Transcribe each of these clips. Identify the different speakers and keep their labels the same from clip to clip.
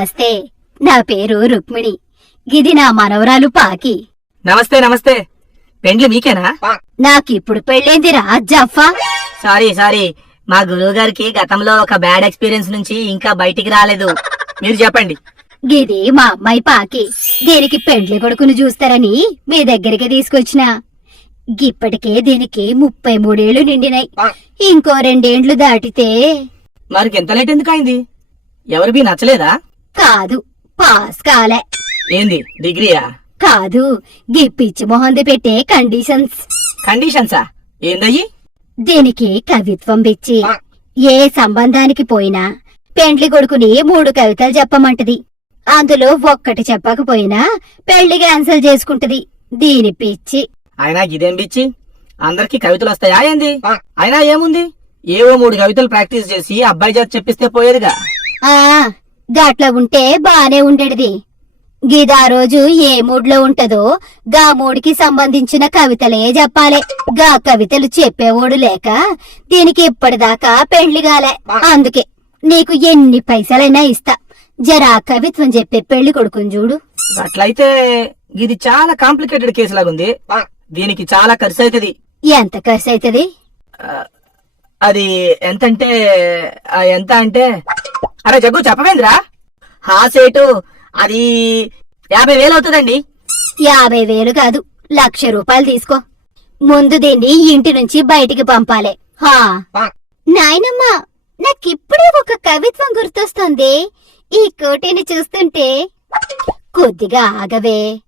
Speaker 1: వస్తే నా పేరు రుక్మిణి. గిది నా మనవరాలు పాకి.
Speaker 2: నమస్తే నమస్తే. పెండ్లి మీకేనా?
Speaker 1: నాకిప్పుడు పెళ్ళేందిరా జఫా?
Speaker 2: Sorry sorry. మా గురువు గారికి గతంలో ఒక బ్యాడ్ ఎక్స్పీరియన్స్ నుంచి ఇంకా బయటికి రాలేదు. మీరు చెప్పండి.
Speaker 1: గిది మా అమ్మాయి పాకి. దీనికి పెండ్లి కొడుకును చూస్తారని మీ దగ్గరికి తీసుకొచ్చిన. గిప్పటికే దీనికి ముప్పై మూడేళ్ళు నిండినాయి. ఇంకో రెండేండ్లు దాటితే
Speaker 2: మరికి ఎంత లేట్ ఎందుకు అయింది ఎవరు బీ నచ్చలేదా?
Speaker 1: కాదు పాస్ కాలే.
Speaker 2: ఏంది డిగ్రీయా?
Speaker 1: కాదు గిప్పిచ్చి మొహంది పెట్టే కండిషన్స్.
Speaker 2: కండిషన్సా? ఏందయ్యి?
Speaker 1: దీనికి కవిత్వం పిచ్చి. ఏ సంబంధానికి పోయినా పెండ్లి కొడుకుని మూడు కవితలు చెప్పమంటది. అందులో ఒక్కటి చెప్పకపోయినా పెళ్ళి క్యాన్సిల్ చేసుకుంటది. దీని పిచ్చి.
Speaker 2: అయినా ఇదేం బిచ్చి అందరికి కవితలు వస్తాయా ఏంది? అయినా ఏముంది? ఏవో మూడు కవితలు ప్రాక్టీస్ చేసి అబ్బాయి చేత చెప్పిస్తే పోయేదిగా.
Speaker 1: ఆ గట్ల ఉంటే బానే ఉండేది గిదా రోజు ఏ మూడ్లో ఉంటదో గా మూడికి సంబంధించిన కవితలే చెప్పాలే. గా కవితలు చెప్పేవోడు లేక దీనికి ఇప్పటిదాకా పెళ్ళి గాలే అందుకే నీకు ఎన్ని పైసలైనా ఇస్తా. జరా కవిత్వం చెప్పే పెళ్ళి కొడుకుని చూడు.
Speaker 2: అట్లయితే ఇది చాలా కాంప్లికేటెడ్ కేసు లాగుంది దీనికి చాలా ఖర్చు అవుతుంది
Speaker 1: ఎంత ఖర్చు అవుతుంది
Speaker 2: అది ఎంతంటే ఆ, ఎంత అంటే అరే జగ్గు చెప్పవేంద్రా? హా సేటు అది యాభై వేలు అవుతుందండి.
Speaker 1: యాభై వేలు కాదు లక్ష రూపాయలు తీసుకో. ముందు దీన్ని ఇంటి నుంచి బయటికి పంపాలి. హా. నాయనమ్మా నాకిప్పుడే ఒక కవిత్వం గుర్తొస్తుంది. ఈ కోటిని చూస్తుంటే కొద్దిగా ఆగవే.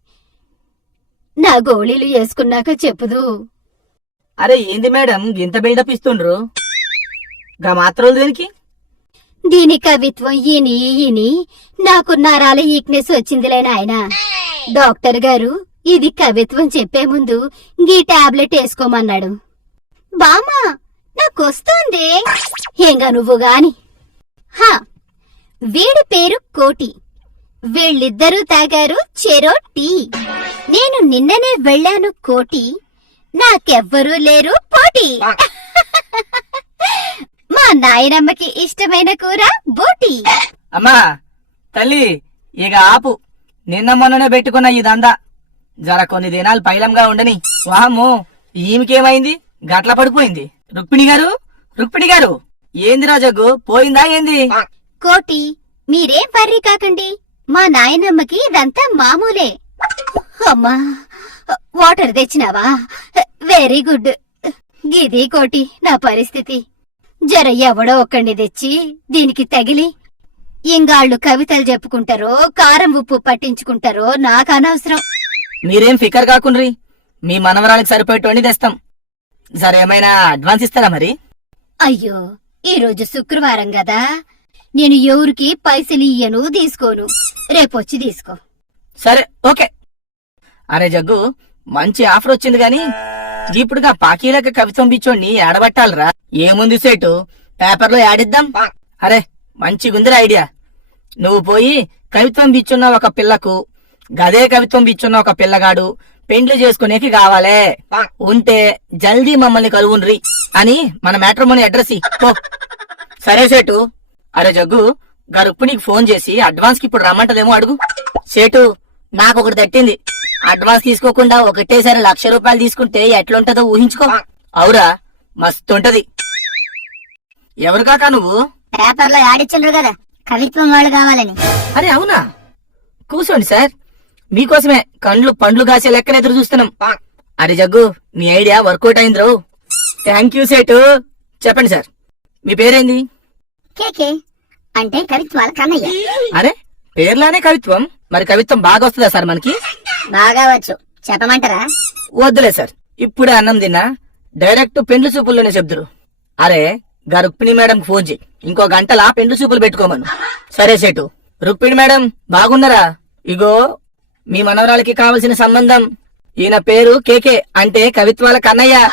Speaker 1: నా గోళీలు వేసుకున్నాక చెప్పుదు.
Speaker 2: అరే ఏంది మేడం ఇంత బిల్డప్ ఇస్తుండ్రు? గా మాత్రం దేనికి?
Speaker 1: దీని కవిత్వం ఇని ఇని నాకు నరాల ఈక్నెస్ వచ్చిందిలే నాయన. డాక్టర్ గారు ఇది కవిత్వం చెప్పే ముందు గీ టాబ్లెట్ వేసుకోమన్నాడు. బామా నాకొస్తుంది. ఏంగా నువ్వు గాని? హా వీడి పేరు కోటి. వీళ్ళిద్దరూ తాగారు చెరో టీ. నేను నిన్ననే వెళ్ళాను కోటి. నాకెవ్వరూ లేరు పోటీ. నాయనమ్మకి ఇష్టమైన కూర బోటి.
Speaker 2: అమ్మా తల్లి ఇక ఆపు. నిన్న మొన్ననే పెట్టుకున్న ఈ దందా. జర కొన్ని దినాలు పైలంగా ఉండని. వాము ఈమెకేమైంది? గట్ల పడిపోయింది. రుక్మిణి గారు రుక్మిణి గారు ఏందిరా జగ్గు పోయిందా ఏంది?
Speaker 1: కోటి మీరేం వర్రీ కాకండి. మా నాయనమ్మకి ఇదంతా మామూలే. అమ్మా వాటర్ తెచ్చినావా? వెరీ గుడ్ గిది కోటి నా పరిస్థితి. జర ఎవడో ఒక్కడిని తెచ్చి దీనికి తగిలి ఇంగాళ్ళు కవితలు చెప్పుకుంటారో కారం ఉప్పు పట్టించుకుంటారో నాకు అనవసరం.
Speaker 2: మీరేం ఫికర్ కాకుండ్రి? మీ మనవరానికి సరిపోయేటోని తెస్తాం. జర ఏమైనా అడ్వాన్స్ ఇస్తారా మరి?
Speaker 1: అయ్యో ఈరోజు శుక్రవారం కదా నేను ఎవరికి పైసలు ఇయ్యను తీసుకోను. రేపొచ్చి తీసుకో.
Speaker 2: సరే ఓకే. అరే జగ్గు మంచి ఆఫర్ వచ్చింది గాని ఇప్పుడుగా పాకీలక కవిత్వం పిచ్చోడిని ఏడబట్టాలరా. ఏముంది సేటు? పేపర్లో యాడిద్దాం? అరే మంచిగుందిరా ఐడియా. నువ్వు పోయి కవిత్వం పిచ్చున్న ఒక పిల్లకు గదే కవిత్వం పిచ్చున్న ఒక పిల్లగాడు పెండ్లి చేసుకునేకి కావాలే. ఉంటే జల్దీ మమ్మల్ని కలువుండ్రి అని మన మ్యాట్రిమోని అడ్రస్ ఇ. పో. సరే సేటు. అరే జగ్గు గరుప్పు నీకు ఫోన్ చేసి అడ్వాన్స్కి ఇప్పుడు రమ్మంటదేమో అడుగు. సేటు నాకు ఒకటి తట్టింది అడ్వాన్స్ తీసుకోకుండా ఒకటేసారి లక్ష రూపాయలు తీసుకుంటే ఎట్లుంటదో ఊహించుకో. అవురా మస్తుంటది. ఎవరు కాకా నువ్వు?
Speaker 1: పేపర్లో ఆడిచ్చిండ్రు కదా కవిత్వం వాళ్ళు కావాలని.
Speaker 2: అరే అవునా? కూర్చోండి సార్. మీకోసమే కండ్లు పండ్లు కాసే లెక్కన ఎదురు చూస్తున్నాం. అరే జగ్గు మీ ఐడియా వర్కౌట్ అయింది రావు థ్యాంక్ యూ సేటు. చెప్పండి సార్. మీ పేరేంది?
Speaker 1: కేకే అంటే కవిత్వాల కన్నయ్య.
Speaker 2: అరే పేర్లానే కవిత్వం. మరి కవిత్వం బాగా వస్తుందా సార్ మనకి?
Speaker 1: బాగా వచ్చు చెప్పమంటారా?
Speaker 2: వద్దులే సార్. ఇప్పుడే అన్నం తిన్నా. డైరెక్ట్ పెండ్లు చూపుల్లోనే చెప్దురు. అరే గా రుక్మిణి మేడం ఫోన్ చేయి. ఇంకో గంటలా పెండ్లు చూపులు పెట్టుకోమను. సరే సేటు. రుక్మిణి మేడం బాగున్నారా? ఇగో మీ మనవరాలకి కావలసిన సంబంధం. ఈయన పేరు కేకే అంటే కవిత్వాల Kannayya.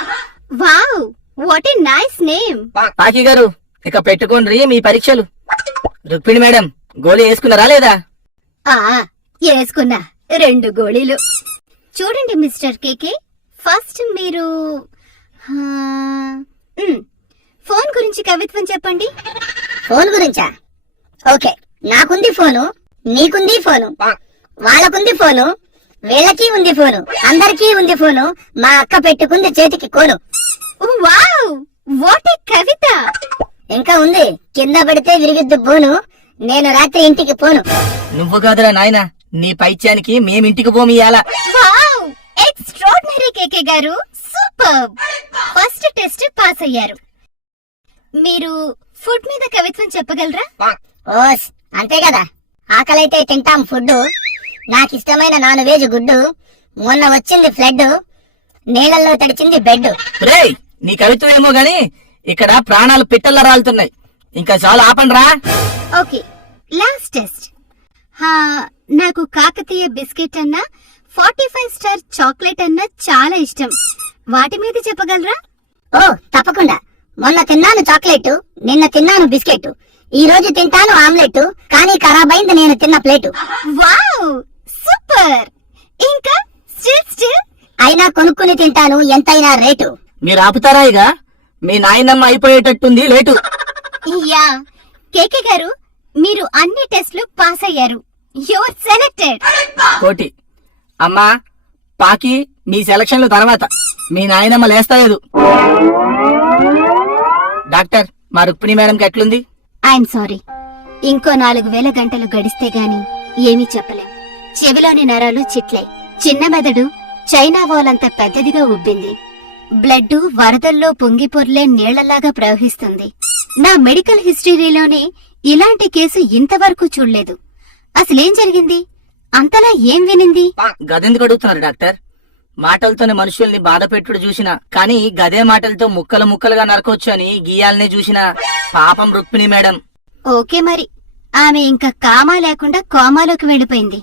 Speaker 1: Wow what a nice name.
Speaker 2: పాకి గారు ఇక పెట్టుకోండి మీ పరీక్షలు. రుక్మిణి మేడం గోళీ వేసుకున్నారా లేదా?
Speaker 1: ఆ వేసుకున్నా. రెండు గోళీలు. చూడండి మిస్టర్ కేకే ఫస్ట్ మీరు ఫోన్ గురించి కవిత్వం చెప్పండి.
Speaker 3: ఫోన్ గురించా? ఓకే నాకుంది ఫోను నీకుంది ఫోను వాళ్ళకుంది ఫోను వీళ్ళకి ఉంది ఫోను అందరికీ ఉంది ఫోను మా అక్క పెట్టుకుంది చేతికి కోను.
Speaker 1: వావ్! వాట్ ఏ కవిత!
Speaker 3: ఇంకా ఉంది కింద పడితే విరిగిద్దు బోను నేను రాత్రి ఇంటికి పోను.
Speaker 2: నువ్వు కాదురా నాయన నీ పైత్యానికి మేమింటికి పోమియాల
Speaker 1: వావ్! ఎక్స్ట్రాడినరీ కేకే గారు సూపర్! ఫస్ట్ టెస్ట్ పాస్ అయ్యారు. మీరు ఫుడ్ మీద కవిత్వం చెప్పగలరా?
Speaker 3: ఓస్ అంతే కదా. ఆకలైతే తింటాం ఫుడ్ నాకు ఇష్టమైన నాన్ వెజ్ గుడ్డు. మొన్న వచ్చింది ఫ్లడ్. నీళ్ళల్లో తడిచింది బెడ్.
Speaker 2: రేయ్ నీ కవిత్వం ఏమో గాని ఇక్కడ ప్రాణాలు పిట్టల్లా రాలుతున్నాయి. ఇంకా చాలా ఆపండ్రా.
Speaker 1: Okay last test. హా నాకు కాకతీయ బిస్కెట్ అన్నా ఫార్టీ ఫైవ్ స్టార్ చాక్లెట్ అన్నా చాలా ఇష్టం. వాటి మీద చెప్పగలరా?
Speaker 3: ఓ తప్పకుండా. మొన్న తిన్నాను చాక్లెట్ నిన్న తిన్నాను బిస్కెట్. ఈ రోజు తింటాను ఆమ్లెట్ కానీ ఖరాబ్ అయింది నేను తిన్న ప్లేటు.
Speaker 1: వావ్! సూపర్! ఇంకా స్టిల్ స్టిల్?
Speaker 3: అయినా కొనుక్కుని తింటాను ఎంతైనా రేటు.
Speaker 2: మీరు ఆపుతారా ఇక? మీ నాయనమ్మ అయిపోయేటట్టుంది లేటు.
Speaker 1: యా. కేకే గారు మీరు అన్ని టెస్ట్లు పాస్ అయ్యారు. యువర్ సెలెక్టెడ్
Speaker 2: కోటి అమ్మా పాకి మీ సెలక్షన్లు తర్వాత. మీ నాయనమ్మ లేస్తలేదు డాక్టర్ మా రుక్మిణి మేడంకి ఎట్లుంది?
Speaker 1: ఐఎమ్ సారీ ఇంకో నాలుగు వేల గంటలు గడిస్తే గాని ఏమీ చెప్పలేం. చెవిలోని నరాలు చిట్లే. చిన్న మెదడు చైనా వాలంత పెద్దదిగా ఉబ్బింది. బ్లడ్ వరదల్లో పొంగి పొర్లే నీళ్ళలాగా ప్రవహిస్తుంది. నా మెడికల్ హిస్టరీలోనే ఇలాంటి కేసు ఇంతవరకు చూడలేదు. అసలేం జరిగింది? అంతలా ఏం వినింది?
Speaker 2: గదెందుకు అడుగుతున్నారు డాక్టర్? మాటలతోనే మనుషుల్ని బాధ పెట్టుడు చూసిన కానీ గదే మాటలతో ముక్కలు ముక్కలుగా నరకొచ్చు అని గీయాలనే చూసిన పాపం రుక్మిణి మేడం.
Speaker 1: ఓకే మరి. ఆమె ఇంకా కామా లేకుండా కోమాలోకి వెళ్ళిపోయింది.